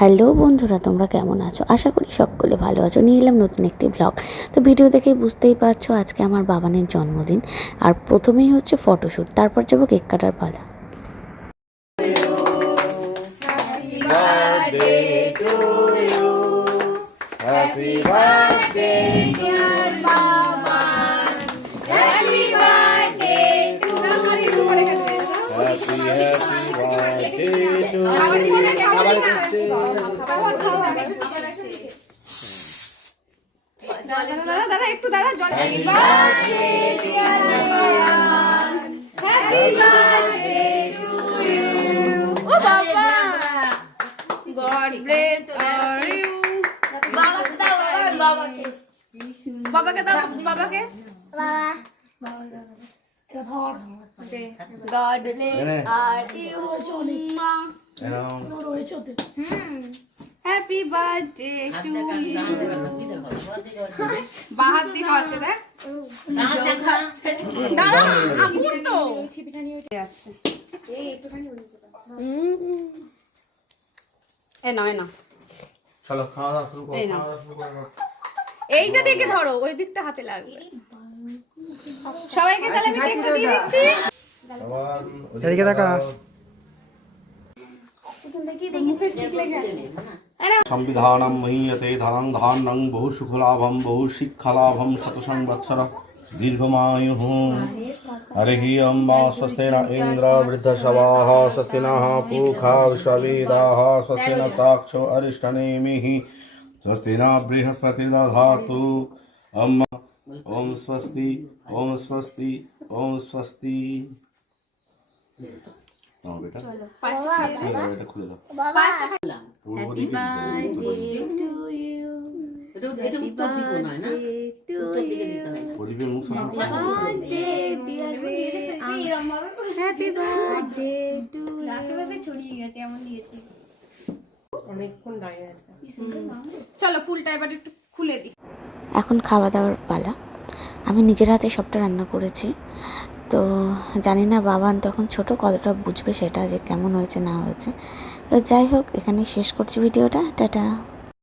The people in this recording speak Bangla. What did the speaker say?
হ্যালো বন্ধুরা, তোমরা কেমন আছো? আশা করি সকলে ভালো আছো। নিয়ে এলাম নতুন একটি ব্লগ। তো ভিডিও দেখেই বুঝতেই পারছো আজকে আমার বাবানের জন্মদিন। আর প্রথমেই হচ্ছে ফটোশ্যুট, তারপর যাবো কেক কাটার পালা। বাবাকে দাও, বাবাকে God bless our you. Happy birthday to you. বাহাত দি খাচ্ছে দেখ। দাদা আগুন তো যাচ্ছে। এ না চলো খাওয়া দাওয়া শুরু করো। এইটা দিকে ধরো, ওই দিকটা হাতে লাগবে। সবাইকে তাহলে আমি কেকটা দিয়ে দিচ্ছি। এদিকে তাকা। संविधानं महीयते धनं धान्यं बहु सुखलाभं बहु शिक्षालाभं शतसंवत्सर दीर्घमायुः। हरिः अम्बा स्वस्ति न इन्द्र वृद्धशवाः स्वस्ति नः पूषा विश्ववेदाः स्वस्ति नस्ताक्षो अरिष्टनेमिः स्वस्ति न बृहस्पतिर्दधातु। ॐ स्वस्ति ॐ स्वस्ति ॐ स्वस्ति। बेटा बेटा खुले दो। Happy birthday to you. Happy birthday to you. প্রদীপের মুখ সামনে Birthday dear Ram. Happy birthday to you. আশেপাশে ছড়িয়ে গেছে এমন দিয়েছে। অনেকক্ষণ দাঁড়িয়ে আছে। চলো ফুলটা এবার একটু খুলে দিই। এখন খাওয়া দাওয়ার পালা। আমি নিজের হাতে সবটা রান্না করেছি। তো জানি না বাবান তখন ছোট কতটা বুঝবে সেটা, যে কেমন হয়েছে না হয়েছে। তো যাই হোক, এখানে শেষ করছি ভিডিওটা। টাটা।